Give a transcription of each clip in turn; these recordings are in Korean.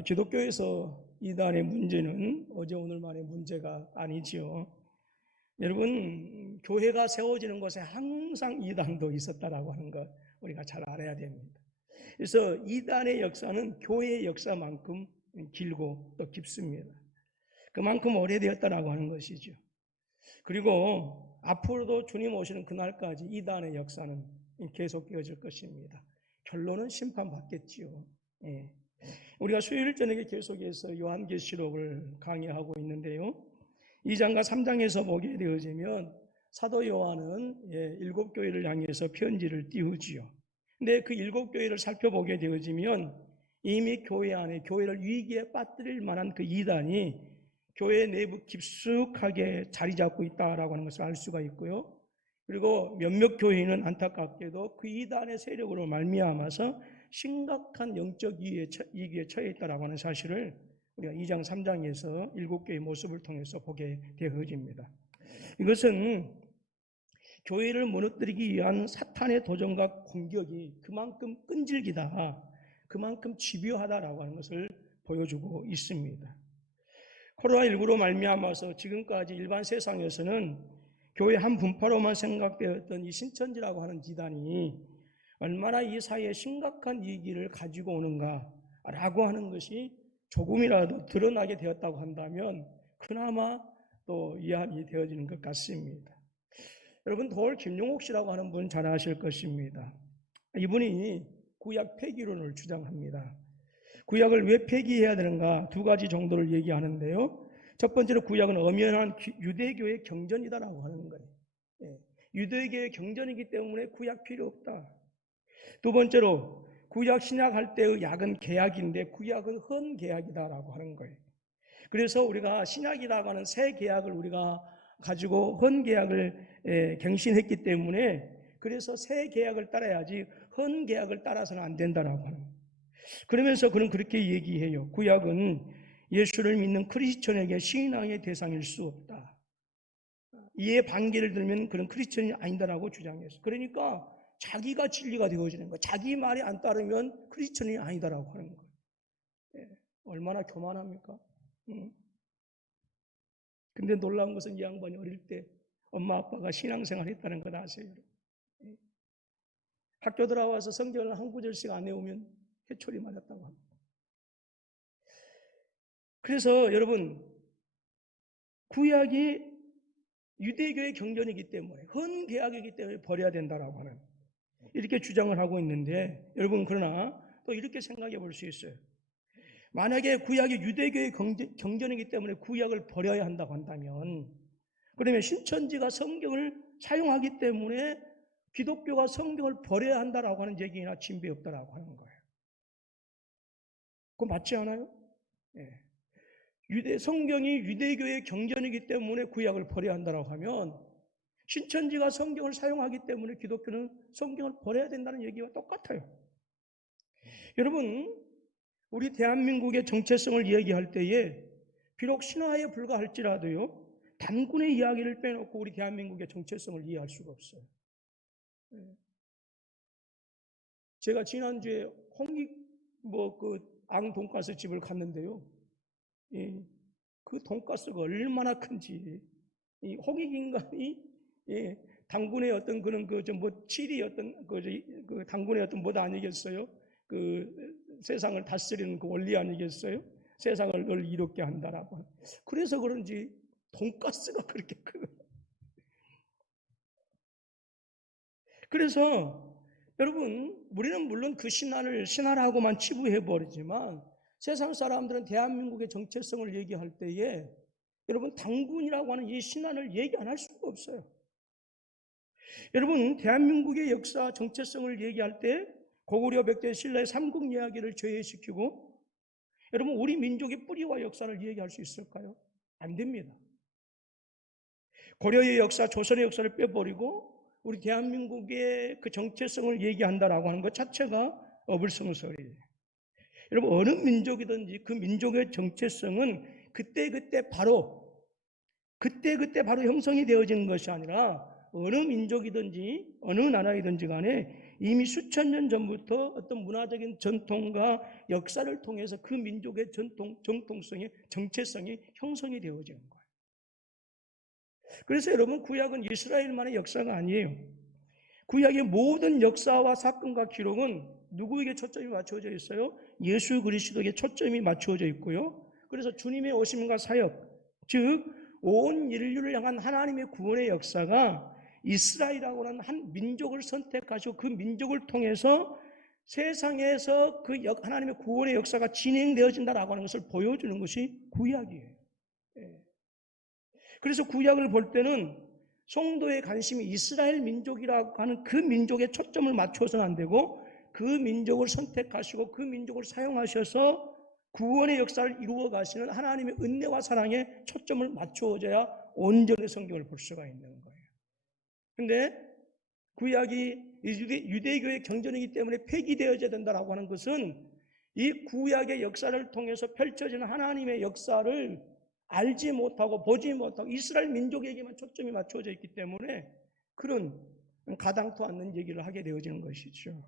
기독교에서 이단의 문제는 어제 오늘만의 문제가 아니지요. 여러분, 교회가 세워지는 곳에 항상 이단도 있었다라고 하는 것 우리가 잘 알아야 됩니다. 그래서 이단의 역사는 교회의 역사만큼 길고 또 깊습니다. 그만큼 오래되었다라고 하는 것이죠. 그리고 앞으로도 주님 오시는 그날까지 이단의 역사는 계속 이어질 것입니다. 결론은 심판받겠지요. 예. 우리가 수요일 저녁에 계속해서 요한계시록을 강의하고 있는데요. 2장과 3장에서 보게 되어지면 사도 요한은 7교회를 향해서 편지를 띄우지요. 근데 그 7교회를 살펴보게 되어지면 이미 교회 안에 교회를 위기에 빠뜨릴 만한 그 이단이 교회 내부 깊숙하게 자리 잡고 있다라고 하는 것을 알 수가 있고요. 그리고 몇몇 교회는 안타깝게도 그 이단의 세력으로 말미암아서 심각한 영적 위기에 처해 있다라고 하는 사실을 우리가 2장 3장에서 7개의 모습을 통해서 보게 되어집니다. 이것은 교회를 무너뜨리기 위한 사탄의 도전과 공격이 그만큼 끈질기다, 그만큼 집요하다라고 하는 것을 보여주고 있습니다. 코로나19로 말미암아서 지금까지 일반 세상에서는 교회 한 분파로만 생각되었던 이 신천지라고 하는 기단이 얼마나 이 사회에 심각한 위기를 가지고 오는가라고 하는 것이 조금이라도 드러나게 되었다고 한다면 그나마 또 이해이 되어지는 것 같습니다. 여러분, 도올 김용옥 씨라고 하는 분 잘 아실 것입니다. 이분이 구약 폐기론을 주장합니다. 구약을 왜 폐기해야 되는가 두 가지 정도를 얘기하는데요. 첫 번째로 구약은 엄연한 유대교의 경전이다라고 하는 거예요. 유대교의 경전이기 때문에 구약 필요 없다. 두 번째로 구약 신약할 때의 약은 계약인데 구약은 헌계약이다라고 하는 거예요. 그래서 우리가 신약이라고 하는 새 계약을 우리가 가지고 헌계약을 갱신했기 때문에 그래서 새 계약을 따라야지 헌계약을 따라서는 안 된다라고 하는 거예요. 그러면서 그는 그렇게 얘기해요. 구약은 예수를 믿는 크리스천에게 신앙의 대상일 수 없다. 이에 반기를 들면 그런 크리스천이 아니다라고 주장했어요. 그러니까 자기가 진리가 되어지는 거예요. 자기 말이 안 따르면 크리스천이 아니다라고 하는 거예요. 얼마나 교만합니까? 근데 놀라운 것은 이 양반이 어릴 때 엄마 아빠가 신앙생활 했다는 걸 아세요? 학교 들어와서 성경을 한 구절씩 안 외우면 해초리 맞았다고 합니다. 그래서 여러분, 구약이 유대교의 경전이기 때문에 헌계약이기 때문에 버려야 된다라고 하는 이렇게 주장을 하고 있는데 여러분, 그러나 또 이렇게 생각해 볼 수 있어요. 만약에 구약이 유대교의 경전이기 때문에 구약을 버려야 한다고 한다면 그러면 신천지가 성경을 사용하기 때문에 기독교가 성경을 버려야 한다라고 하는 얘기나 진배 없다라고 하는 거예요. 그거 맞지 않아요? 성경이 유대교의 경전이기 때문에 구약을 버려야 한다고 하면 신천지가 성경을 사용하기 때문에 기독교는 성경을 버려야 된다는 얘기와 똑같아요. 여러분, 우리 대한민국의 정체성을 이야기할 때에 비록 신화에 불과할지라도요, 단군의 이야기를 빼놓고 우리 대한민국의 정체성을 이해할 수가 없어요. 제가 지난주에 앙 돈가스 집을 갔는데요. 그 돈가스가 얼마나 큰지, 이 홍익 인간이 당군의 어떤 그런 칠이 어떤 그 당군의 어떤 뭐다 아니겠어요? 그 세상을 다스리는 그 원리 아니겠어요? 세상을 늘 이롭게 한다라고. 그래서 그런지 돈가스가 그렇게 크고. 그래서 여러분, 우리는 물론 그 신화라고만 치부해버리지만 세상 사람들은 대한민국의 정체성을 얘기할 때에 여러분, 당군이라고 하는 이 신화를 얘기 안 할 수가 없어요. 여러분, 대한민국의 역사 정체성을 얘기할 때 고구려 백제 신라의 삼국 이야기를 제외시키고 여러분, 우리 민족의 뿌리와 역사를 얘기할 수 있을까요? 안 됩니다. 고려의 역사, 조선의 역사를 빼버리고 우리 대한민국의 그 정체성을 얘기한다라고 하는 것 자체가 어불성설이에요. 여러분, 어느 민족이든지 그 민족의 정체성은 그때 바로 형성이 되어지는 것이 아니라 어느 민족이든지 어느 나라이든지 간에 이미 수천 년 전부터 어떤 문화적인 전통과 역사를 통해서 그 민족의 정통성이, 정체성이 형성이 되어지는 거예요. 그래서 여러분, 구약은 이스라엘만의 역사가 아니에요. 구약의 모든 역사와 사건과 기록은 누구에게 초점이 맞추어져 있어요? 예수 그리스도에게 초점이 맞추어져 있고요. 그래서 주님의 오심과 사역, 즉 온 인류를 향한 하나님의 구원의 역사가 이스라엘이라고 하는 한 민족을 선택하시고 그 민족을 통해서 세상에서 그 하나님의 구원의 역사가 진행되어진다라고 하는 것을 보여주는 것이 구약이에요. 그래서 구약을 볼 때는 성도의 관심이 이스라엘 민족이라고 하는 그 민족에 초점을 맞춰서는 안 되고 그 민족을 선택하시고 그 민족을 사용하셔서 구원의 역사를 이루어 가시는 하나님의 은혜와 사랑에 초점을 맞추어져야 온전히 성경을 볼 수가 있는 거예요. 그런데 구약이 유대교의 경전이기 때문에 폐기되어져야 된다라고 하는 것은 이 구약의 역사를 통해서 펼쳐지는 하나님의 역사를 알지 못하고 보지 못하고 이스라엘 민족에게만 초점이 맞춰져 있기 때문에 그런 가당토 않는 얘기를 하게 되어지는 것이죠.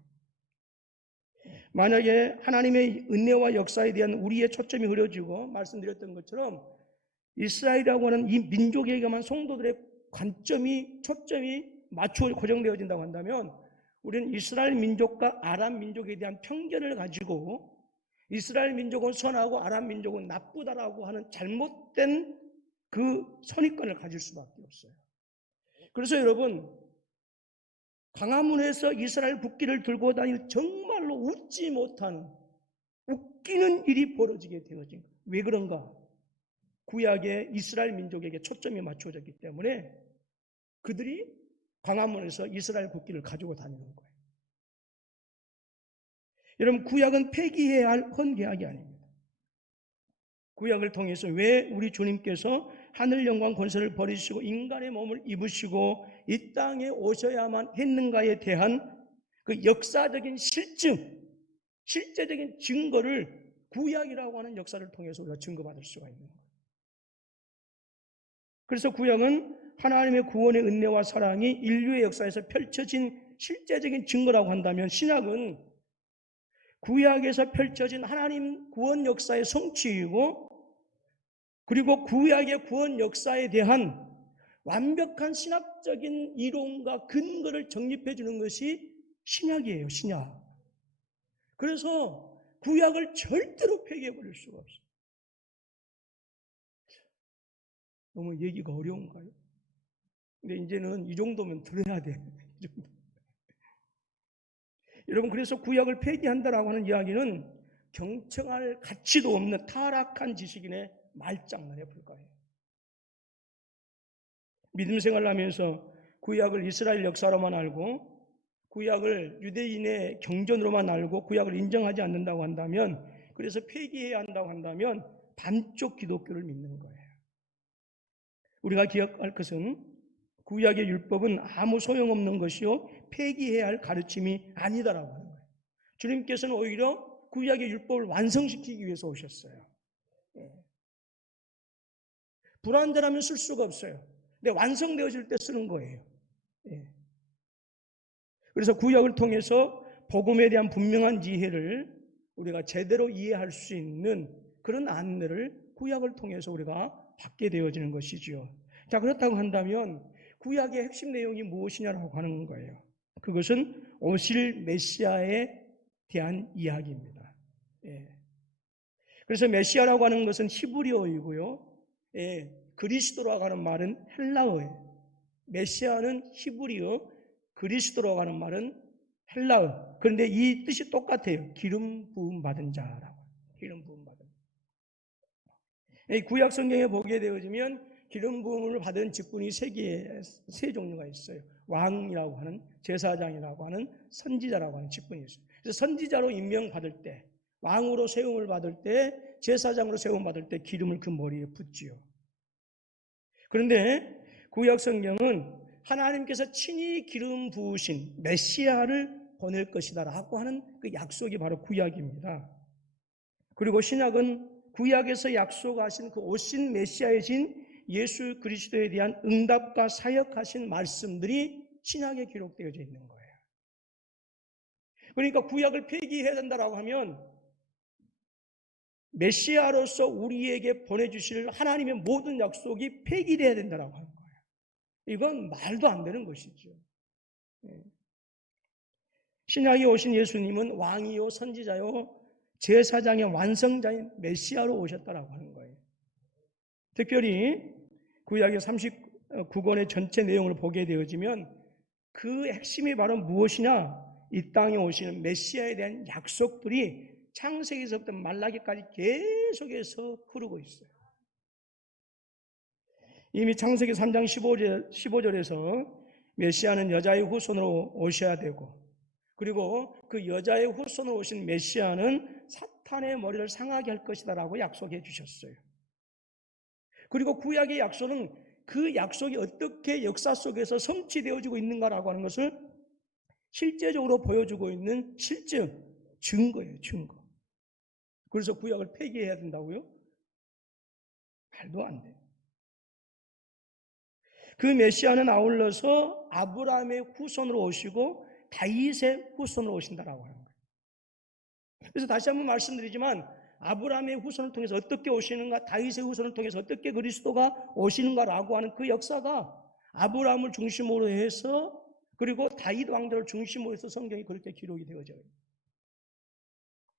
만약에 하나님의 은혜와 역사에 대한 우리의 초점이 흐려지고 말씀드렸던 것처럼 이스라엘이라고 하는 이 민족에게만 성도들의 관점이 초점이 맞추어 고정되어진다고 한다면 우리는 이스라엘 민족과 아람 민족에 대한 편견을 가지고 이스라엘 민족은 선하고 아람 민족은 나쁘다라고 하는 잘못된 그 선입관을 가질 수밖에 없어요. 그래서 여러분, 광화문에서 이스라엘 국기를 들고 다니는 정말로 웃지 못하는 웃기는 일이 벌어지게 되어진 거예요. 왜 그런가? 구약의 이스라엘 민족에게 초점이 맞춰졌기 때문에 그들이 광화문에서 이스라엘 국기를 가지고 다니는 거예요. 여러분, 구약은 폐기해야 할 헌계약이 아닙니다. 구약을 통해서 왜 우리 주님께서 하늘 영광 권세를 버리시고 인간의 몸을 입으시고 이 땅에 오셔야만 했는가에 대한 그 역사적인 실제적인 증거를 구약이라고 하는 역사를 통해서 우리가 증거받을 수가 있는 거예요. 그래서 구약은 하나님의 구원의 은혜와 사랑이 인류의 역사에서 펼쳐진 실제적인 증거라고 한다면 신약은 구약에서 펼쳐진 하나님 구원 역사의 성취이고 그리고 구약의 구원 역사에 대한 완벽한 신학적인 이론과 근거를 정립해 주는 것이 신약이에요. 신약. 그래서 구약을 절대로 폐기해 버릴 수가 없어요. 너무 얘기가 어려운가요? 근데 이제는 이 정도면 들어야 돼. 여러분, 그래서 구약을 폐기한다라고 하는 이야기는 경청할 가치도 없는 타락한 지식인의 말장난에 불과해요. 믿음 생활을 하면서 구약을 이스라엘 역사로만 알고 구약을 유대인의 경전으로만 알고 구약을 인정하지 않는다고 한다면, 그래서 폐기해야 한다고 한다면 반쪽 기독교를 믿는 거예요. 우리가 기억할 것은 구약의 율법은 아무 소용없는 것이요 폐기해야 할 가르침이 아니다라고 하는 거예요. 주님께서는 오히려 구약의 율법을 완성시키기 위해서 오셨어요. 불완전하면 쓸 수가 없어요. 근데 완성되어질 때 쓰는 거예요. 그래서 구약을 통해서 복음에 대한 분명한 이해를 우리가 제대로 이해할 수 있는 그런 안내를 구약을 통해서 우리가 받게 되어지는 것이죠. 자, 그렇다고 한다면 구약의 핵심 내용이 무엇이냐라고 하는 거예요. 그것은 오실 메시아에 대한 이야기입니다. 그래서 메시아라고 하는 것은 히브리어이고요. 그리스도라고 하는 말은 헬라어예요. 메시아는 히브리어, 그리스도라고 하는 말은 헬라어. 그런데 이 뜻이 똑같아요. 기름 부음 받은 자라고. 기름 부음 받은 자. 구약 성경에 보게 되어지면 기름 부음을 받은 직분이 세 종류가 있어요. 왕이라고 하는, 제사장이라고 하는, 선지자라고 하는 직분이 있어요. 그래서 선지자로 임명받을 때, 왕으로 세움을 받을 때, 제사장으로 세움 받을 때 기름을 그 머리에 붓지요. 그런데 구약 성경은 하나님께서 친히 기름 부으신 메시아를 보낼 것이다라고 하는 그 약속이 바로 구약입니다. 그리고 신약은 구약에서 약속하신 그 오신 메시아이신 예수 그리스도에 대한 응답과 사역하신 말씀들이 신약에 기록되어져 있는 거예요. 그러니까 구약을 폐기해야 된다라고 하면 메시아로서 우리에게 보내주실 하나님의 모든 약속이 폐기돼야 된다라고 하는 거예요. 이건 말도 안 되는 것이죠. 신약에 오신 예수님은 왕이요 선지자요 제사장의 완성자인 메시아로 오셨다라고 하는 거예요. 특별히 구약의 39권의 전체 내용을 보게 되어지면 그 핵심이 바로 무엇이냐? 이 땅에 오시는 메시아에 대한 약속들이 창세기에서부터 말라기까지 계속해서 흐르고 있어요. 이미 창세기 3장 15절에서 메시아는 여자의 후손으로 오셔야 되고, 그리고 그 여자의 후손으로 오신 메시아는 사탄의 머리를 상하게 할 것이다 라고 약속해 주셨어요. 그리고 구약의 약속은 그 약속이 어떻게 역사 속에서 성취되어지고 있는가라고 하는 것을 실제적으로 보여주고 있는 실증, 증거예요, 증거. 그래서 구약을 폐기해야 된다고요? 말도 안 돼요. 그 메시아는 아울러서 아브라함의 후손으로 오시고 다윗의 후손으로 오신다라고 하는 거예요. 그래서 다시 한번 말씀드리지만 아브라함의 후손을 통해서 어떻게 오시는가, 다윗의 후손을 통해서 어떻게 그리스도가 오시는가라고 하는 그 역사가 아브라함을 중심으로 해서 그리고 다윗 왕조를 중심으로 해서 성경이 그렇게 기록이 되어져요.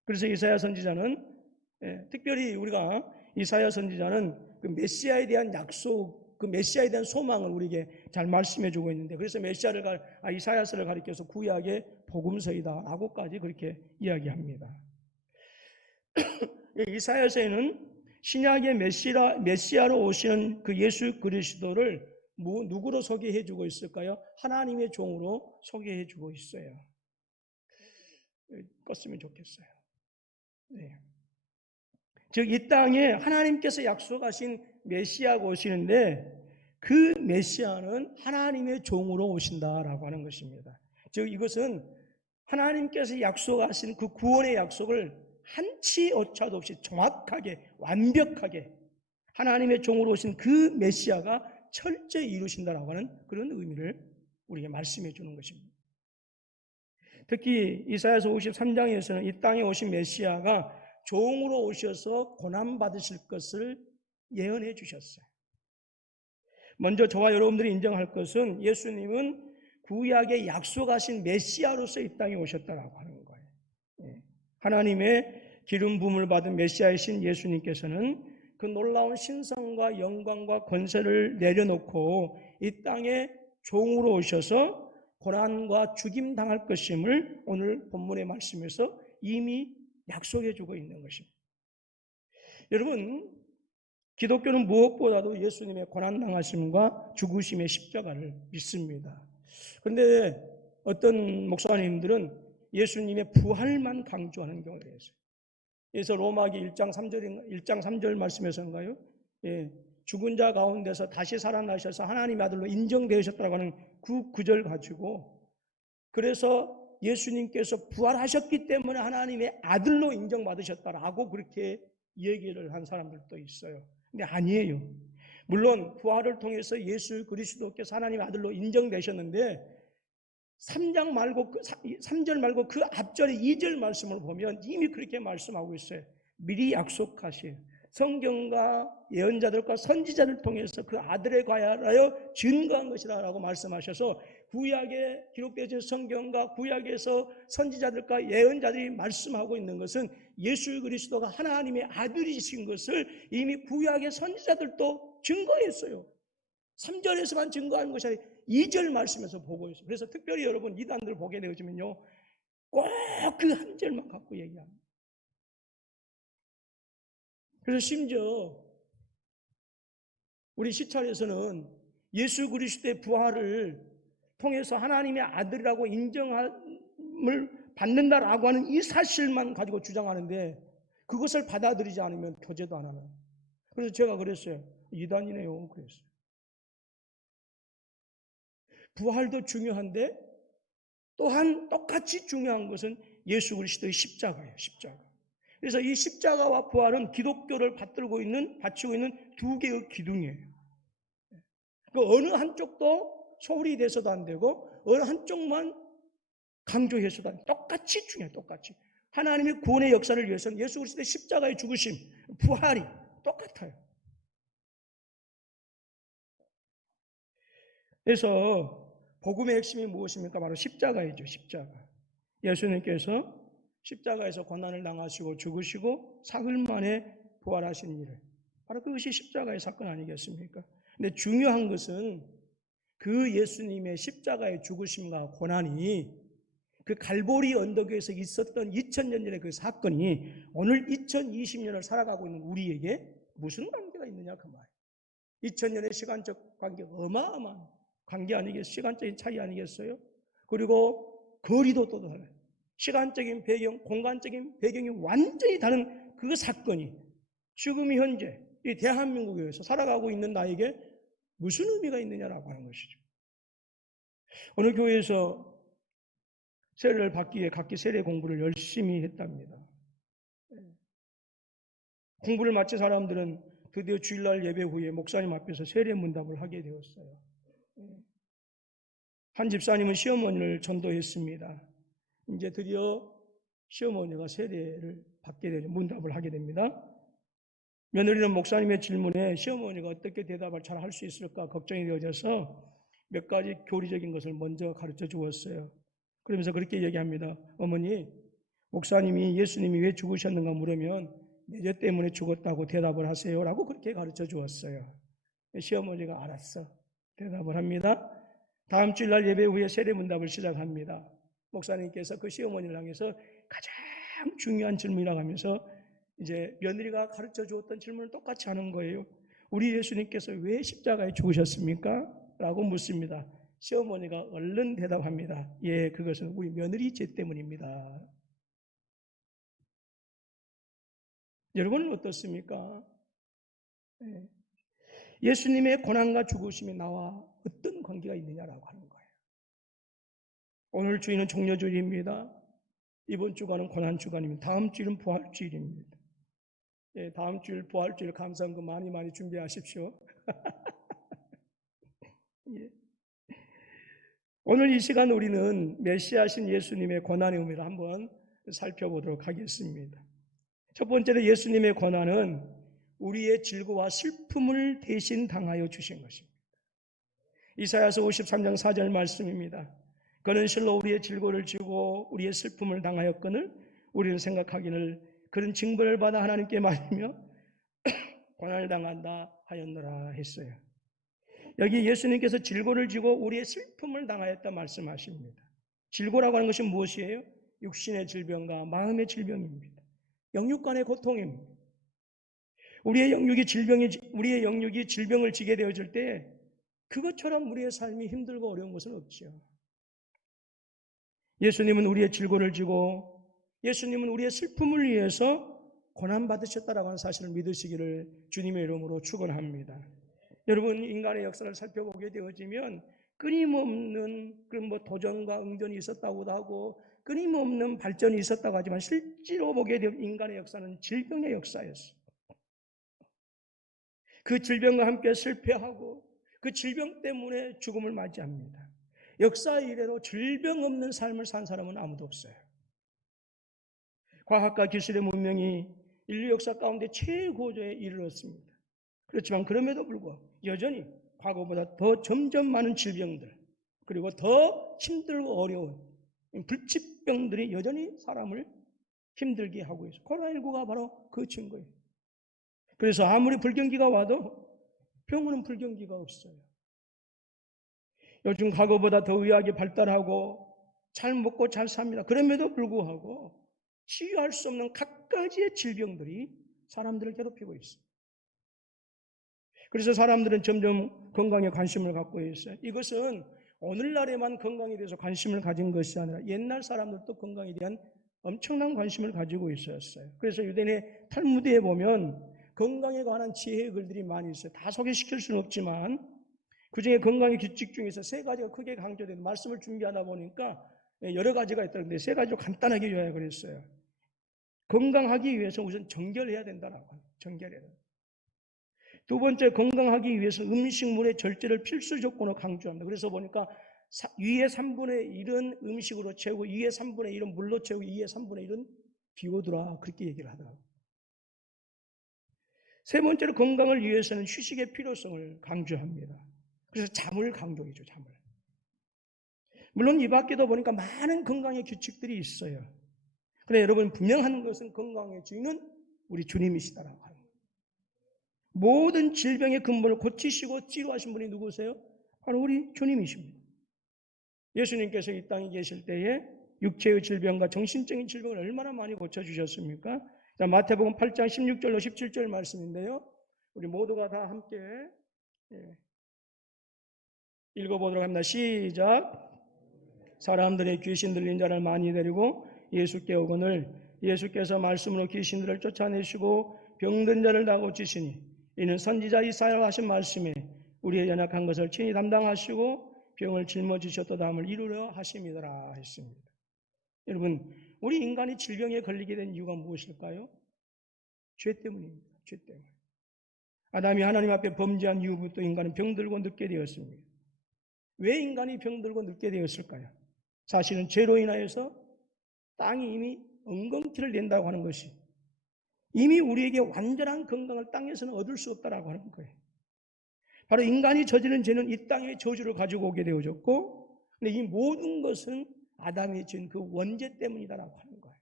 그래서 이사야 선지자는 특별히 우리가 이사야 선지자는 그 메시아에 대한 약속, 그 메시아에 대한 소망을 우리에게 잘 말씀해 주고 있는데, 그래서 이사야서를 가리켜서 구약의 복음서이다라고까지 그렇게 이야기합니다. 이사야서에는 신약의 메시아로 오시는 그 예수 그리스도를 누구로 소개해 주고 있을까요? 하나님의 종으로 소개해 주고 있어요. 껐으면 좋겠어요. 네. 즉 이 땅에 하나님께서 약속하신 메시아가 오시는데 그 메시아는 하나님의 종으로 오신다라고 하는 것입니다. 즉 이것은 하나님께서 약속하신 그 구원의 약속을 한치 오차도 없이 정확하게 완벽하게 하나님의 종으로 오신 그 메시아가 철저히 이루신다라고 하는 그런 의미를 우리에게 말씀해 주는 것입니다. 특히 이사야서 53장에서는 이 땅에 오신 메시아가 종으로 오셔서 고난받으실 것을 예언해 주셨어요. 먼저 저와 여러분들이 인정할 것은 예수님은 구약에 약속하신 메시아로서 이 땅에 오셨다라고 하는 거예요. 하나님의 기름 부음을 받은 메시아이신 예수님께서는 그 놀라운 신성과 영광과 권세를 내려놓고 이 땅에 종으로 오셔서 고난과 죽임 당할 것임을 오늘 본문의 말씀에서 이미 약속해 주고 있는 것입니다. 여러분, 기독교는 무엇보다도 예수님의 고난당하심과 죽으심의 십자가를 믿습니다. 그런데 어떤 목사님들은 예수님의 부활만 강조하는 경우가 있어요. 그래서 로마기 1장 3절 말씀에서인가요? 죽은 자 가운데서 다시 살아나셔서 하나님의 아들로 인정되셨다고 하는 그 구절 가지고, 그래서 예수님께서 부활하셨기 때문에 하나님의 아들로 인정받으셨다라고 그렇게 얘기를 한 사람들도 있어요. 근데 아니에요. 물론 부활을 통해서 예수 그리스도께서 하나님의 아들로 인정되셨는데 3절 말고 그 앞절의 2절 말씀을 보면 이미 그렇게 말씀하고 있어요. 미리 약속하신 성경과 예언자들과 선지자를 통해서 그 아들에 관하여 증거한 것이라고 말씀하셔서 구약에 기록되어진 성경과 구약에서 선지자들과 예언자들이 말씀하고 있는 것은 예수 그리스도가 하나님의 아들이신 것을 이미 구약의 선지자들도 증거했어요. 3절에서만 증거하는 것이 아니라 2절 말씀에서 보고 있어요. 그래서 특별히 여러분 이단들 보게 되어지면요 꼭 그 한 절만 갖고 얘기합니다. 그래서 심지어 우리 시찰에서는 예수 그리스도의 부활을 통해서 하나님의 아들이라고 인정을 받는다라고 하는 이 사실만 가지고 주장하는데 그것을 받아들이지 않으면 교제도 안 하는. 그래서 제가 그랬어요. 이단이네요. 그랬어요. 부활도 중요한데 또한 똑같이 중요한 것은 예수 그리스도의 십자가예요. 십자가. 그래서 이 십자가와 부활은 기독교를 받치고 있는 두 개의 기둥이에요. 그 어느 한쪽도 소홀히 돼서도 안 되고 어느 한쪽만 강조해서도 똑같이 중요해요. 똑같이. 하나님의 구원의 역사를 위해서는 예수 그리스도의 십자가의 죽으심, 부활이 똑같아요. 그래서 복음의 핵심이 무엇입니까? 바로 십자가이죠. 십자가. 예수님께서 십자가에서 고난을 당하시고 죽으시고 사흘 만에 부활하신 일을, 바로 그것이 십자가의 사건 아니겠습니까? 근데 중요한 것은 그 예수님의 십자가의 죽으심과 고난이 그 갈보리 언덕 위에서 있었던 2000년 전의 그 사건이 오늘 2020년을 살아가고 있는 우리에게 무슨 관계가 있느냐 그 말이에요. 2000년의 시간적 관계가 어마어마한 관계 아니겠어요? 시간적인 차이 아니겠어요? 그리고 거리도 또 달라요. 시간적인 배경, 공간적인 배경이 완전히 다른 그 사건이 지금 현재 이 대한민국에서 살아가고 있는 나에게 무슨 의미가 있느냐라고 하는 것이죠. 어느 교회에서 세례를 받기 위해 각기 세례 공부를 열심히 했답니다. 공부를 마친 사람들은 드디어 주일날 예배 후에 목사님 앞에서 세례 문답을 하게 되었어요. 한 집사님은 시어머니를 전도했습니다. 이제 드디어 시어머니가 세례를 받게 되죠. 문답을 하게 됩니다. 며느리는 목사님의 질문에 시어머니가 어떻게 대답을 잘 할 수 있을까 걱정이 되어져서 몇 가지 교리적인 것을 먼저 가르쳐 주었어요. 그러면서 그렇게 얘기합니다. 어머니, 목사님이 예수님이 왜 죽으셨는가 물으면 내 죄 때문에 죽었다고 대답을 하세요 라고 그렇게 가르쳐 주었어요. 시어머니가 알았어 대답을 합니다. 다음 주일날 예배 후에 세례문답을 시작합니다. 목사님께서 그 시어머니를 향해서 가장 중요한 질문이라고 하면서 이제 며느리가 가르쳐 주었던 질문을 똑같이 하는 거예요. 우리 예수님께서 왜 십자가에 죽으셨습니까? 라고 묻습니다. 시어머니가 얼른 대답합니다. 예, 그것은 우리 며느리 죄 때문입니다. 여러분은 어떻습니까? 예수님의 고난과 죽으심이 나와 어떤 관계가 있느냐라고 하는 거예요. 오늘 주일은 종려주일입니다. 이번 주간은 고난주간입니다. 다음 주일은 부활주일입니다. 예, 다음 주일 부활주일 감사한거 많이 준비하십시오. 예. 오늘 이 시간 우리는 메시아신 예수님의 고난의 의미를 한번 살펴보도록 하겠습니다. 첫 번째로 예수님의 고난은 우리의 질고와 슬픔을 대신 당하여 주신 것입니다. 이사야서 53장 4절 말씀입니다. 그는 실로 우리의 질고를 지고 우리의 슬픔을 당하였거늘 우리는 생각하기를 그런 징벌을 받아 하나님께 말하며 고난을 당한다 하였노라 했어요. 여기 예수님께서 질고를 지고 우리의 슬픔을 당하였다 말씀하십니다. 질고라고 하는 것이 무엇이에요? 육신의 질병과 마음의 질병입니다. 영육간의 고통입니다. 우리의 영육이 질병을 지게 되어질 때 그것처럼 우리의 삶이 힘들고 어려운 것은 없죠. 예수님은 우리의 질고를 지고 예수님은 우리의 슬픔을 위해서 고난받으셨다라고 하는 사실을 믿으시기를 주님의 이름으로 축원합니다. 여러분, 인간의 역사를 살펴보게 되어지면 끊임없는 그런 도전과 응전이 있었다고도 하고 끊임없는 발전이 있었다고 하지만 실제로 보게 되면 인간의 역사는 질병의 역사였어요. 그 질병과 함께 실패하고 그 질병 때문에 죽음을 맞이합니다. 역사 이래로 질병 없는 삶을 산 사람은 아무도 없어요. 과학과 기술의 문명이 인류 역사 가운데 최고조에 이르렀습니다. 그렇지만 그럼에도 불구하고 여전히 과거보다 더 점점 많은 질병들 그리고 더 힘들고 어려운 불치병들이 여전히 사람을 힘들게 하고 있어요. 코로나19가 바로 그 증거예요. 그래서 아무리 불경기가 와도 병원은 불경기가 없어요. 요즘 과거보다 더 의학이 발달하고 잘 먹고 잘 삽니다. 그럼에도 불구하고 치유할 수 없는 갖가지의 질병들이 사람들을 괴롭히고 있어요. 그래서 사람들은 점점 건강에 관심을 갖고 있어요. 이것은 오늘날에만 건강에 대해서 관심을 가진 것이 아니라 옛날 사람들도 건강에 대한 엄청난 관심을 가지고 있었어요. 그래서 유대인의 탈무드에 보면 건강에 관한 지혜의 글들이 많이 있어요. 다 소개시킬 수는 없지만 그중에 건강의 규칙 중에서 세 가지가 크게 강조되는 말씀을 준비하다 보니까 여러 가지가 있다는데 세 가지로 간단하게 요약을 했어요. 건강하기 위해서 우선 정결해야 된다라고 합니다. 정결해야 된다. 두 번째, 건강하기 위해서 음식물의 절제를 필수 조건으로 강조합니다. 그래서 보니까 위에 3분의 1은 음식으로 채우고 위에 3분의 1은 물로 채우고 위에 3분의 1은 비워두라. 그렇게 얘기를 하더라고요. 세 번째로 건강을 위해서는 휴식의 필요성을 강조합니다. 그래서 잠을 강조해줘, 잠을. 물론 이 밖에도 보니까 많은 건강의 규칙들이 있어요. 그런데 여러분, 분명한 것은 건강의 주인은 우리 주님이시다라고 하는 거예요. 모든 질병의 근본을 고치시고 치료하신 분이 누구세요? 바로 우리 주님이십니다. 예수님께서 이 땅에 계실 때에 육체의 질병과 정신적인 질병을 얼마나 많이 고쳐주셨습니까? 자, 마태복음 8장 16절로 17절 말씀인데요. 우리 모두가 다 함께 읽어보도록 합니다. 시작. 사람들이 귀신 들린 자를 많이 데리고 예수께 오거늘 예수께서 말씀으로 귀신들을 쫓아내시고 병든 자를 다 고치시니 이는 선지자 이사야가 하신 말씀에 우리의 연약한 것을 친히 담당하시고 병을 짊어지셨도다 함을 이루려 하심이더라 했습니다. 여러분, 우리 인간이 질병에 걸리게 된 이유가 무엇일까요? 죄 때문입니다. 죄 때문에. 아담이 하나님 앞에 범죄한 이후부터 인간은 병들고 늙게 되었습니다. 왜 인간이 병들고 늙게 되었을까요? 사실은 죄로 인하여서 땅이 이미 엉겅퀴를 낸다고 하는 것이 이미 우리에게 완전한 건강을 땅에서는 얻을 수 없다라고 하는 거예요. 바로 인간이 저지른 죄는 이 땅에 저주를 가지고 오게 되어졌고, 근데 이 모든 것은 아담이 지은 그 원죄 때문이다라고 하는 거예요.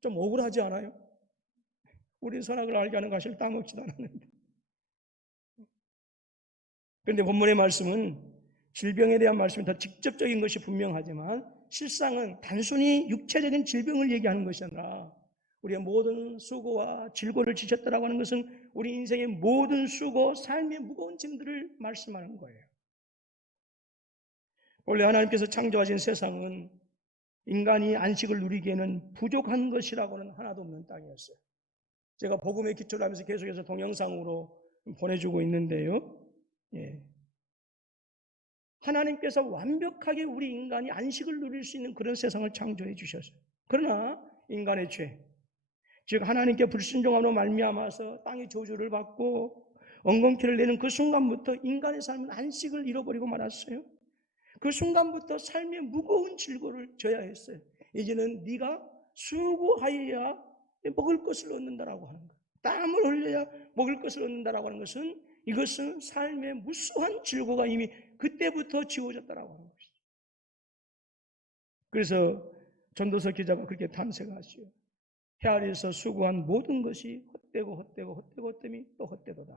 좀 억울하지 않아요? 우리 선악을 알게 하는 가시를 따먹지도 않았는데. 그런데 본문의 말씀은 질병에 대한 말씀이 더 직접적인 것이 분명하지만 실상은 단순히 육체적인 질병을 얘기하는 것이 아니라 우리의 모든 수고와 질고를 지셨다라고 하는 것은 우리 인생의 모든 수고, 삶의 무거운 짐들을 말씀하는 거예요. 원래 하나님께서 창조하신 세상은 인간이 안식을 누리기에는 부족한 것이라고는 하나도 없는 땅이었어요. 제가 복음에 기초를 하면서 계속해서 동영상으로 보내주고 있는데요. 하나님께서 완벽하게 우리 인간이 안식을 누릴 수 있는 그런 세상을 창조해 주셨어요. 그러나 인간의 죄, 즉 하나님께 불순종함으로 말미암아서 땅의 저주를 받고 엉겅퀴를 내는 그 순간부터 인간의 삶은 안식을 잃어버리고 말았어요. 그 순간부터 삶의 무거운 질고를 져야 했어요. 이제는 네가 수고하여야 먹을 것을 얻는다라고 하는 거예요. 땀을 흘려야 먹을 것을 얻는다라고 하는 것은 이것은 삶의 무수한 질고가 이미 그때부터 지워졌다라고 하는 것이죠. 그래서 전도서 기자가 그렇게 탐색하시오. 헤아려서 수고한 모든 것이 헛되고 헛되고 헛되고 헛됨이 또 헛되도다.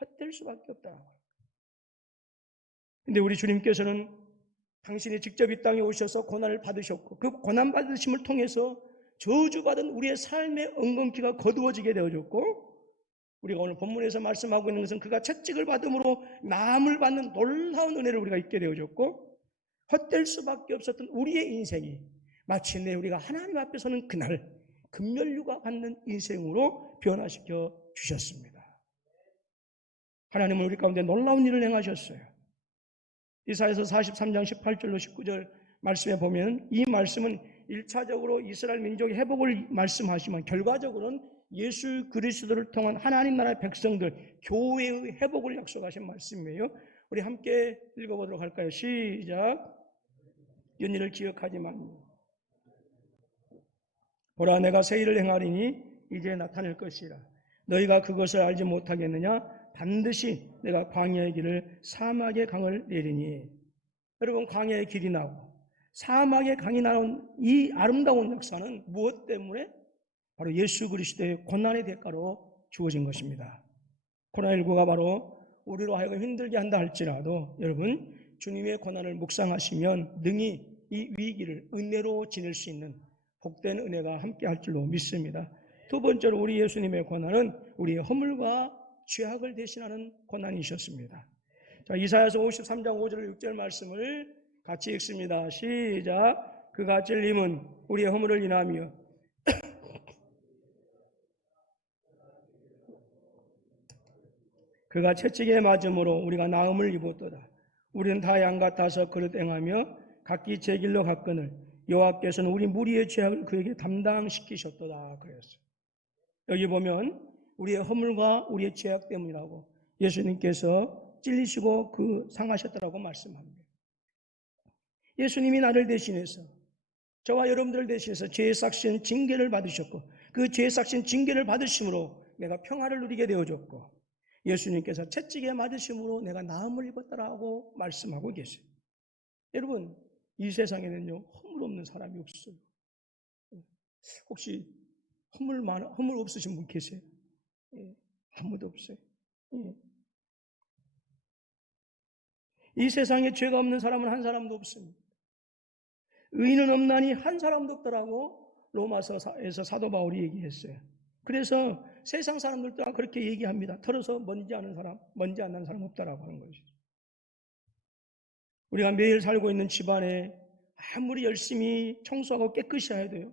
헛될 수밖에 없다. 그런데 우리 주님께서는 당신이 직접 이 땅에 오셔서 고난을 받으셨고 그 고난 받으심을 통해서 저주받은 우리의 삶의 엉겅퀴가 거두어지게 되어졌고 우리가 오늘 본문에서 말씀하고 있는 것은 그가 채찍을 받음으로 나음을 받는 놀라운 은혜를 우리가 잊게 되어졌고 헛될 수밖에 없었던 우리의 인생이 마침내 우리가 하나님 앞에 서는 그날 금멸류가 받는 인생으로 변화시켜 주셨습니다. 하나님은 우리 가운데 놀라운 일을 행하셨어요. 이사야서 43장 18절로 19절 말씀에 보면 이 말씀은 1차적으로 이스라엘 민족의 회복을 말씀하시면 결과적으로는 예수 그리스도를 통한 하나님 나라의 백성들, 교회의 회복을 약속하신 말씀이에요. 우리 함께 읽어보도록 할까요? 시작. 연일을 기억하지만 보라 내가 새 일을 행하리니 이제 나타낼 것이라. 너희가 그것을 알지 못하겠느냐? 반드시 내가 광야의 길을 사막의 강을 내리니. 여러분 광야의 길이 나오고 사막의 강이 나온 이 아름다운 역사는 무엇 때문에? 바로 예수 그리스도의 고난의 대가로 주어진 것입니다. 코로나19가 바로 우리로 하여금 힘들게 한다 할지라도 여러분 주님의 고난을 묵상하시면 능히 이 위기를 은혜로 지낼 수 있는 복된 은혜가 함께 할 줄로 믿습니다. 두 번째로 우리 예수님의 고난은 우리의 허물과 죄악을 대신하는 고난이셨습니다. 자, 이사야서 53장 5절 6절 말씀을 같이 읽습니다. 시작. 그가 찔림은 우리의 허물을 인하며 그가 채찍에 맞음으로 우리가 나음을 입었도다. 우리는 다 양 같아서 그릇 행하며 각기 제 길로 갔거늘 여호와께서는 우리 무리의 죄악을 그에게 담당시키셨도다 그랬어요. 여기 보면 우리의 허물과 우리의 죄악 때문이라고 예수님께서 찔리시고 그 상하셨다라고 말씀합니다. 예수님이 나를 대신해서, 저와 여러분들을 대신해서 죄의 삭신 징계를 받으셨고, 그 죄의 삭신 징계를 받으심으로 내가 평화를 누리게 되어졌고, 예수님께서 채찍에 맞으심으로 내가 나음을 입었다라고 말씀하고 계세요. 여러분, 이 세상에는요, 허물 없는 사람이 없어요. 혹시 허물 없으신 분 계세요? 예, 아무도 없어요. 예. 이 세상에 죄가 없는 사람은 한 사람도 없습니다. 의인은 없나니 한 사람도 없더라고 로마서에서 사도 바울이 얘기했어요. 그래서 세상 사람들도 그렇게 얘기합니다. 털어서 먼지 안 나는 사람 없다라고 하는 것이죠. 우리가 매일 살고 있는 집안에 아무리 열심히 청소하고 깨끗이 해야 돼요.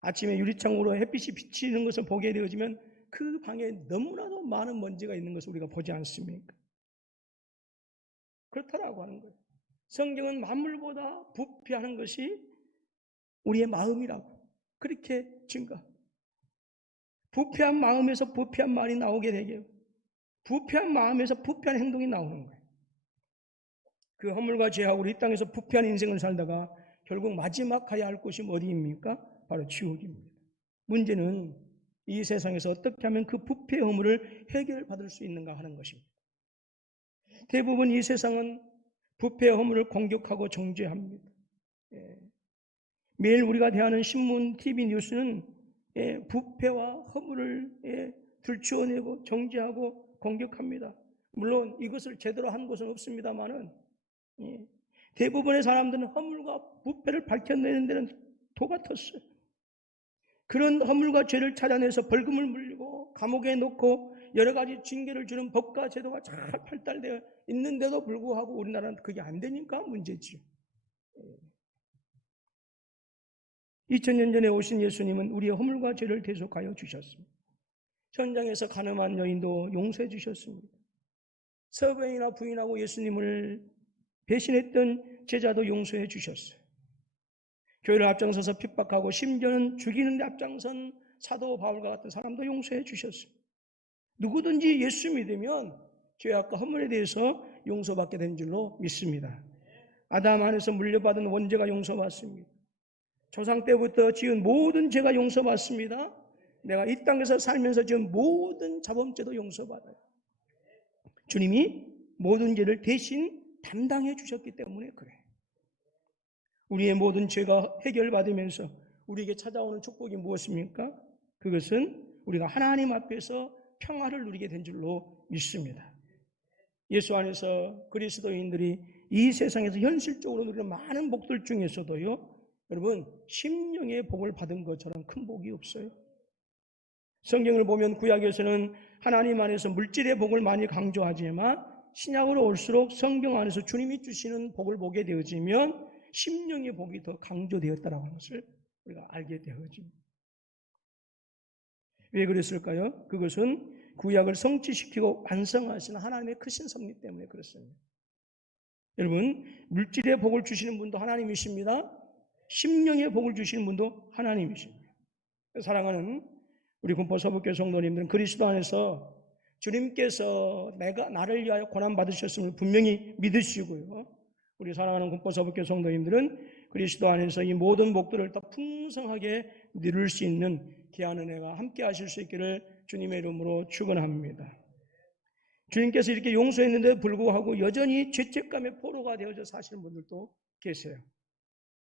아침에 유리창으로 햇빛이 비치는 것을 보게 되어지면 그 방에 너무나도 많은 먼지가 있는 것을 우리가 보지 않습니까? 그렇다라고 하는 거예요. 성경은 만물보다 부패하는 것이 우리의 마음이라고 그렇게 증가. 부패한 마음에서 부패한 말이 나오게 되게, 부패한 마음에서 부패한 행동이 나오는 거예요. 그 허물과 죄하고 우리 이 땅에서 부패한 인생을 살다가 결국 마지막 가야 할 곳이 어디입니까? 바로 지옥입니다. 문제는 이 세상에서 어떻게 하면 그 부패의 허물을 해결받을 수 있는가 하는 것입니다. 대부분 이 세상은 부패의 허물을 공격하고 정죄합니다. 매일 우리가 대하는 신문, TV, 뉴스는 부패와 허물을 들추어내고 정죄하고 공격합니다. 물론 이것을 제대로 한 것은 없습니다만은 대부분의 사람들은 허물과 부패를 밝혀내는 데는 도같았어요. 그런 허물과 죄를 찾아내서 벌금을 물리고 감옥에 넣고 여러 가지 징계를 주는 법과 제도가 잘 발달되어 있는데도 불구하고 우리나라는 그게 안 되니까 문제지요. 2000년 전에 오신 예수님은 우리의 허물과 죄를 대속하여 주셨습니다. 현장에서 가늠한 여인도 용서해 주셨습니다. 서부인이나 부인하고 예수님을 배신했던 제자도 용서해 주셨어요. 교회를 앞장서서 핍박하고 심지어는 죽이는 데 앞장선 사도 바울과 같은 사람도 용서해 주셨습니다. 누구든지 예수 믿으면 죄악과 허물에 대해서 용서받게 된 줄로 믿습니다. 아담 안에서 물려받은 원죄가 용서받습니다. 조상 때부터 지은 모든 죄가 용서받습니다. 내가 이 땅에서 살면서 지은 모든 자범죄도 용서받아요. 주님이 모든 죄를 대신 담당해 주셨기 때문에 그래요. 우리의 모든 죄가 해결받으면서 우리에게 찾아오는 축복이 무엇입니까? 그것은 우리가 하나님 앞에서 평화를 누리게 된 줄로 믿습니다. 예수 안에서 그리스도인들이 이 세상에서 현실적으로 누리는 많은 복들 중에서도요, 여러분 심령의 복을 받은 것처럼 큰 복이 없어요. 성경을 보면 구약에서는 하나님 안에서 물질의 복을 많이 강조하지만 신약으로 올수록 성경 안에서 주님이 주시는 복을 보게 되어지면 심령의 복이 더 강조되었다는 것을 우리가 알게 되어집니다. 왜 그랬을까요? 그것은 구약을 성취시키고 완성하시는 하나님의 크신 섭리 때문에 그렇습니다. 여러분, 물질의 복을 주시는 분도 하나님이십니다. 심령의 복을 주시는 분도 하나님이십니다. 사랑하는 우리 군포 서북교회 성도님들은 그리스도 안에서 주님께서 나를 위하여 고난받으셨음을 분명히 믿으시고요. 우리 사랑하는 군포 서북교회 성도님들은 그리스도 안에서 이 모든 복들을 더 풍성하게 누릴 수 있는 귀한 은혜가 함께 하실 수 있기를 주님의 이름으로 축원합니다. 주님께서 이렇게 용서했는데도 불구하고 여전히 죄책감의 포로가 되어져 사시는 분들도 계세요.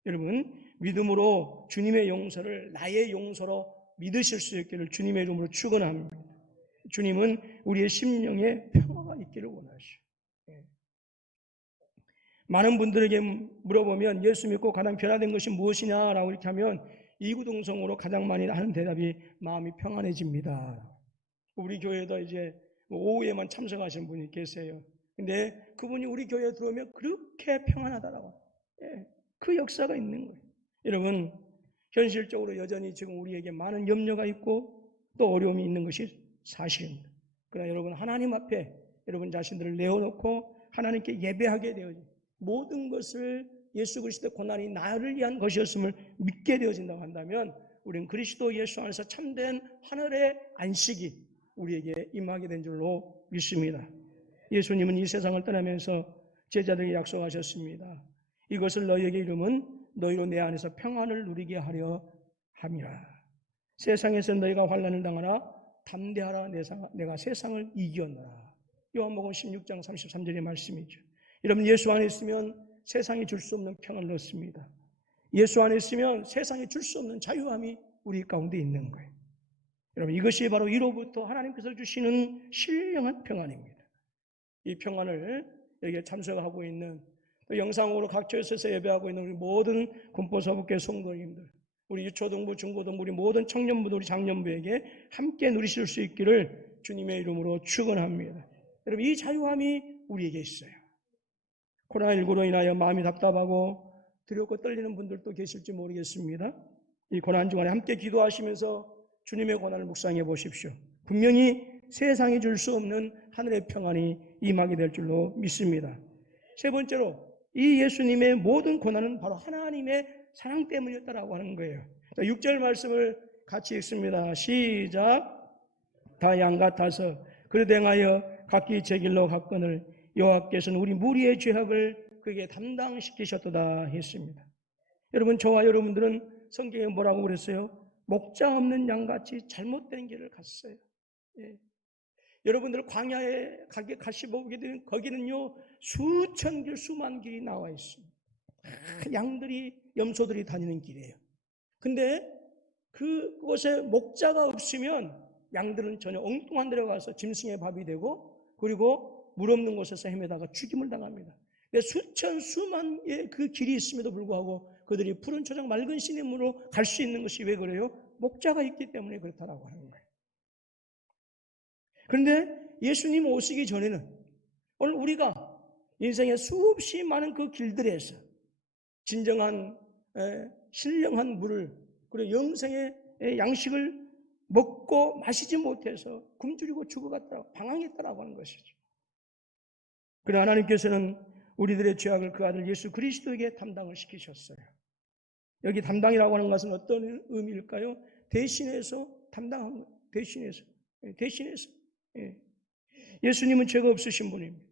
여러분, 믿음으로 주님의 용서를 나의 용서로 믿으실 수 있기를 주님의 이름으로 축원합니다. 주님은 우리의 심령에 평화가 있기를 원하시오. 많은 분들에게 물어보면 예수 믿고 가장 변화된 것이 무엇이냐라고 이렇게 하면 이구동성으로 가장 많이 하는 대답이 마음이 평안해집니다. 우리 교회도 이제 오후에만 참석하시는 분이 계세요. 근데 그분이 우리 교회에 들어오면 그렇게 평안하다라고. 그 역사가 있는 거예요. 여러분, 현실적으로 여전히 지금 우리에게 많은 염려가 있고 또 어려움이 있는 것이 사실입니다. 그러나 여러분, 하나님 앞에 여러분 자신들을 내어놓고 하나님께 예배하게 되어진 모든 것을 예수 그리스도의 고난이 나를 위한 것이었음을 믿게 되어진다고 한다면 우리는 그리스도 예수 안에서 참된 하늘의 안식이 우리에게 임하게 된 줄로 믿습니다. 예수님은 이 세상을 떠나면서 제자들에게 약속하셨습니다. 이것을 너희에게 이름은 너희로 내 안에서 평안을 누리게 하려 함이라. 세상에서 너희가 환난을 당하나 담대하라. 내가 세상을 이겼노라. 요한복음 16장 33절의 말씀이죠. 여러분, 예수 안에 있으면 세상이 줄 수 없는 평안을 얻습니다. 예수 안에 있으면 세상이 줄 수 없는 자유함이 우리 가운데 있는 거예요. 여러분, 이것이 바로 이로부터 하나님께서 주시는 신령한 평안입니다. 이 평안을 여기에 참석하고 있는, 또 영상으로 각처에서 예배하고 있는 우리 모든 군포사복계 성도님들, 우리 유초등부, 중고등부, 우리 모든 청년부들, 우리 장년부에게 함께 누리실 수 있기를 주님의 이름으로 축원합니다. 여러분, 이 자유함이 우리에게 있어요. 코로나19로 인하여 마음이 답답하고 두렵고 떨리는 분들도 계실지 모르겠습니다. 이 고난 중간에 함께 기도하시면서 주님의 고난을 묵상해 보십시오. 분명히 세상이 줄 수 없는 하늘의 평안이 임하게 될 줄로 믿습니다. 세 번째로, 이 예수님의 모든 고난은 바로 하나님의 사랑 때문이었다라고 하는 거예요. 6절 말씀을 같이 읽습니다. 시작. 다 양 같아서 그러되 행하여 각기 제 길로 갔거늘 여호와께서는 우리 무리의 죄악을 그에게 담당시키셨도다 했습니다. 여러분, 저와 여러분들은 성경에 뭐라고 그랬어요? 목자 없는 양같이 잘못된 길을 갔어요. 예. 여러분들 광야에 가시보게 되면 거기는요 수천 길, 수만 길이 나와 있습니다. 양들이, 염소들이 다니는 길이에요. 근데 그곳에 목자가 없으면 양들은 전혀 엉뚱한 데로 가서 짐승의 밥이 되고, 그리고 물 없는 곳에서 헤매다가 죽임을 당합니다. 수천 수만의 그 길이 있음에도 불구하고 그들이 푸른 초장 맑은 시냇물로 갈 수 있는 것이 왜 그래요? 목자가 있기 때문에 그렇다라고 하는 거예요. 그런데 예수님 오시기 전에는 오늘 우리가 인생의 수없이 많은 그 길들에서 진정한 신령한 물을, 그리고 영생의 양식을 먹고 마시지 못해서 굶주리고 죽어갔다고, 방황했다라고 하는 것이죠. 그러나 하나님께서는 우리들의 죄악을 그 아들 예수 그리스도에게 담당을 시키셨어요. 여기 담당이라고 하는 것은 어떤 의미일까요? 대신해서 담당한 거예요. 대신해서. 예수님은 죄가 없으신 분입니다.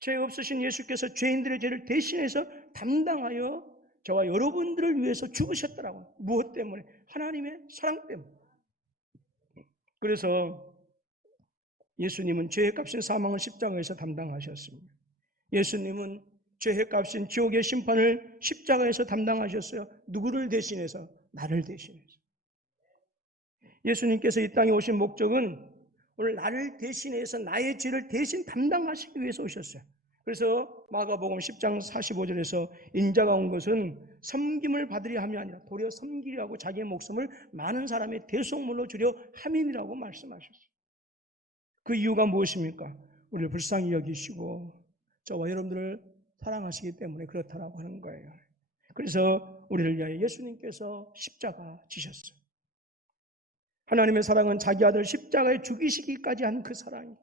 죄 없으신 예수께서 죄인들의 죄를 대신해서 담당하여 저와 여러분들을 위해서 죽으셨더라고요. 무엇 때문에? 하나님의 사랑 때문에. 그래서 예수님은 죄의 값인 사망을 십자가에서 담당하셨습니다. 예수님은 죄의 값인 지옥의 심판을 십자가에서 담당하셨어요. 누구를 대신해서? 나를 대신해서. 예수님께서 이 땅에 오신 목적은 오늘 나를 대신해서 나의 죄를 대신 담당하시기 위해서 오셨어요. 그래서 마가복음 10장 45절에서 인자가 온 것은 섬김을 받으려 함이 아니라 도리어 섬기려 하고 자기의 목숨을 많은 사람의 대속물로 주려 함이라고 말씀하셨어요. 그 이유가 무엇입니까? 우리를 불쌍히 여기시고 저와 여러분들을 사랑하시기 때문에 그렇다라고 하는 거예요. 그래서 우리를 위하여 예수님께서 십자가 지셨어요. 하나님의 사랑은 자기 아들 십자가에 죽이시기까지 한 그 사랑이,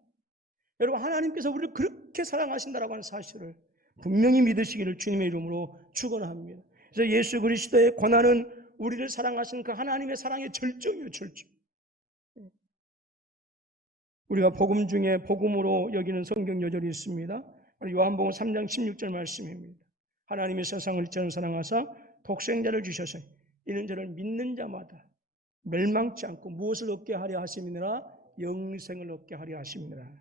여러분, 하나님께서 우리를 그렇게 사랑하신다라고 하는 사실을 분명히 믿으시기를 주님의 이름으로 축원합니다. 그래서 예수 그리스도의 고난은 우리를 사랑하신 그 하나님의 사랑의 절정이에요, 절정. 우리가 복음 중에 복음으로 여기는 성경 요절이 있습니다. 요한복음 3장 16절 말씀입니다. 하나님이 세상을 이처럼 사랑하사 독생자를 주셔서 이는 저를 믿는 자마다 멸망치 않고 무엇을 얻게 하려 하심이니라? 영생을 얻게 하려 하심이니라.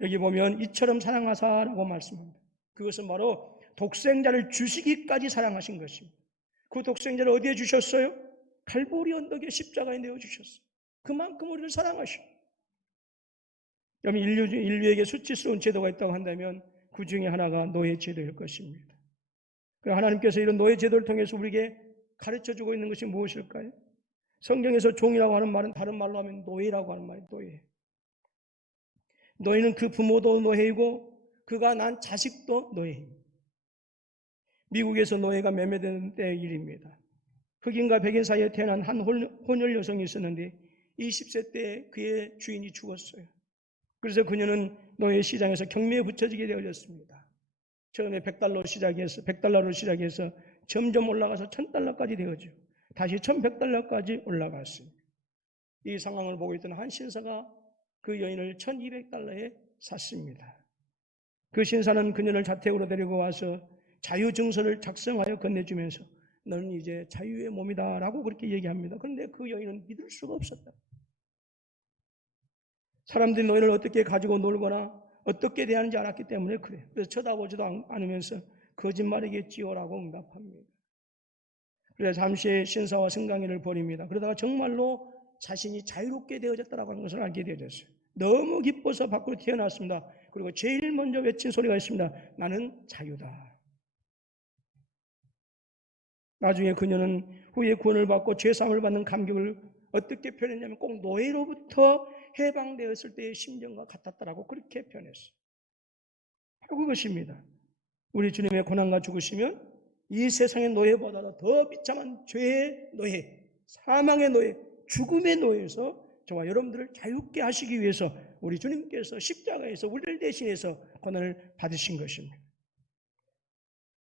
여기 보면 이처럼 사랑하사라고 말씀합니다. 그것은 바로 독생자를 주시기까지 사랑하신 것입니다. 그 독생자를 어디에 주셨어요? 갈보리 언덕에 십자가에 내어주셨어요. 그만큼 우리를 사랑하셔. 여러분, 인류에게 수치스러운 제도가 있다고 한다면 그 중에 하나가 노예 제도일 것입니다. 하나님께서 이런 노예 제도를 통해서 우리에게 가르쳐주고 있는 것이 무엇일까요? 성경에서 종이라고 하는 말은 다른 말로 하면 노예라고 하는 말이에요. 노예. 노예는 그 부모도 노예이고 그가 난 자식도 노예입니다. 미국에서 노예가 매매되는 때의 일입니다. 흑인과 백인 사이에 태어난 한 혼혈 여성이 있었는데 20세 때 그의 주인이 죽었어요. 그래서 그녀는 노예 시장에서 경매에 붙여지게 되어졌습니다. 처음에 $100로 시작해서 점점 올라가서 $1000까지 되어죠. 다시 $1100까지 올라갔습니다. 이 상황을 보고 있던 한 신사가 그 여인을 $1200에 샀습니다. 그 신사는 그녀를 자택으로 데리고 와서 자유증서를 작성하여 건네주면서 너는 이제 자유의 몸이다 라고 그렇게 얘기합니다. 그런데 그 여인은 믿을 수가 없었다. 사람들이 너희를 어떻게 가지고 놀거나 어떻게 대하는지 알았기 때문에 그래. 그래서 쳐다보지도 않으면서 거짓말이겠지요 라고 응답합니다. 그래서 잠시 신사와 승강이를 벌입니다. 그러다가 정말로 자신이 자유롭게 되어졌다라고 하는 것을 알게 되어졌어요. 너무 기뻐서 밖으로 튀어나왔습니다. 그리고 제일 먼저 외친 소리가 있습니다. 나는 자유다. 나중에 그녀는 후에 구원을 받고 죄사함을 받는 감격을 어떻게 표현했냐면 꼭 노예로부터 해방되었을 때의 심정과 같았다라고 그렇게 표현했어요. 바로 그것입니다. 우리 주님의 고난과 죽으시면 이 세상의 노예보다도 더 비참한 죄의 노예, 사망의 노예, 죽음의 노예에서 저와 여러분들을 자유롭게 하시기 위해서 우리 주님께서 십자가에서 우리를 대신해서 고난을 받으신 것입니다.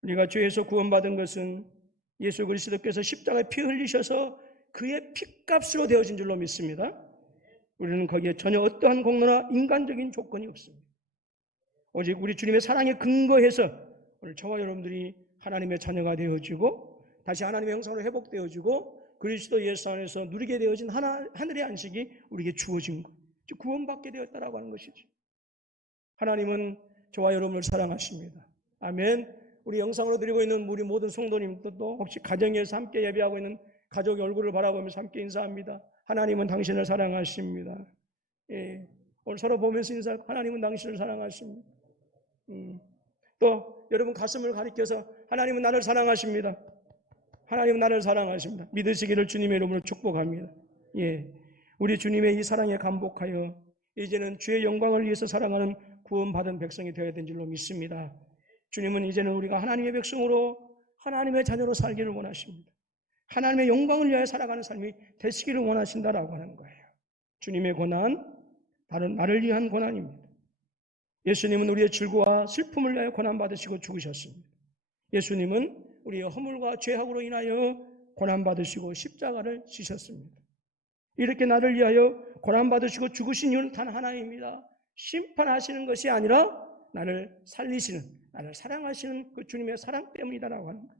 우리가 죄에서 구원받은 것은 예수 그리스도께서 십자가에 피 흘리셔서 그의 피값으로 되어진 줄로 믿습니다. 우리는 거기에 전혀 어떠한 공로나 인간적인 조건이 없습니다. 오직 우리 주님의 사랑에 근거해서 오늘 저와 여러분들이 하나님의 자녀가 되어지고 다시 하나님의 형상으로 회복되어지고 그리스도 예수 안에서 누리게 되어진 하늘의 안식이 우리에게 주어진 것, 즉 구원받게 되었다라고 하는 것이죠. 하나님은 저와 여러분을 사랑하십니다. 아멘. 우리 영상으로 드리고 있는 우리 모든 성도님들도 혹시 가정에서 함께 예배하고 있는 가족의 얼굴을 바라보면서 함께 인사합니다. 하나님은 당신을 사랑하십니다. 예. 오늘 서로 보면서 인사하고 하나님은 당신을 사랑하십니다. 또 여러분 가슴을 가리켜서 하나님은 나를 사랑하십니다. 하나님은 나를 사랑하십니다. 믿으시기를 주님의 이름으로 축복합니다. 예. 우리 주님의 이 사랑에 감복하여 이제는 주의 영광을 위해서 사랑하는 구원받은 백성이 되어야 된 줄로 믿습니다. 주님은 이제는 우리가 하나님의 백성으로 하나님의 자녀로 살기를 원하십니다. 하나님의 영광을 위하여 살아가는 삶이 되시기를 원하신다라고 하는 거예요. 주님의 고난, 다른 나를 위한 고난입니다. 예수님은 우리의 질고와 슬픔을 위하여 고난받으시고 죽으셨습니다. 예수님은 우리의 허물과 죄악으로 인하여 고난받으시고 십자가를 지셨습니다. 이렇게 나를 위하여 고난받으시고 죽으신 이유는 단 하나입니다. 심판하시는 것이 아니라 나를 살리시는, 나를 사랑하시는 그 주님의 사랑 때문이다라고 하는 거예요.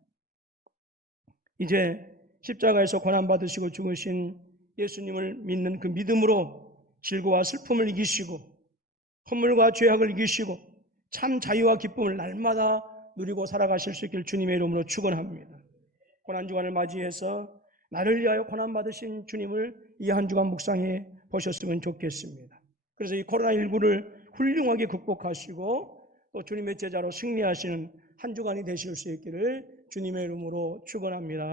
이제 십자가에서 고난받으시고 죽으신 예수님을 믿는 그 믿음으로 질고와 슬픔을 이기시고 허물과 죄악을 이기시고 참 자유와 기쁨을 날마다 누리고 살아가실 수 있기를 주님의 이름으로 축원합니다. 고난주간을 맞이해서 나를 위하여 고난받으신 주님을 이 한 주간 묵상해 보셨으면 좋겠습니다. 그래서 이 코로나19를 훌륭하게 극복하시고 또 주님의 제자로 승리하시는 한 주간이 되실 수 있기를 주님의 이름으로 축원합니다.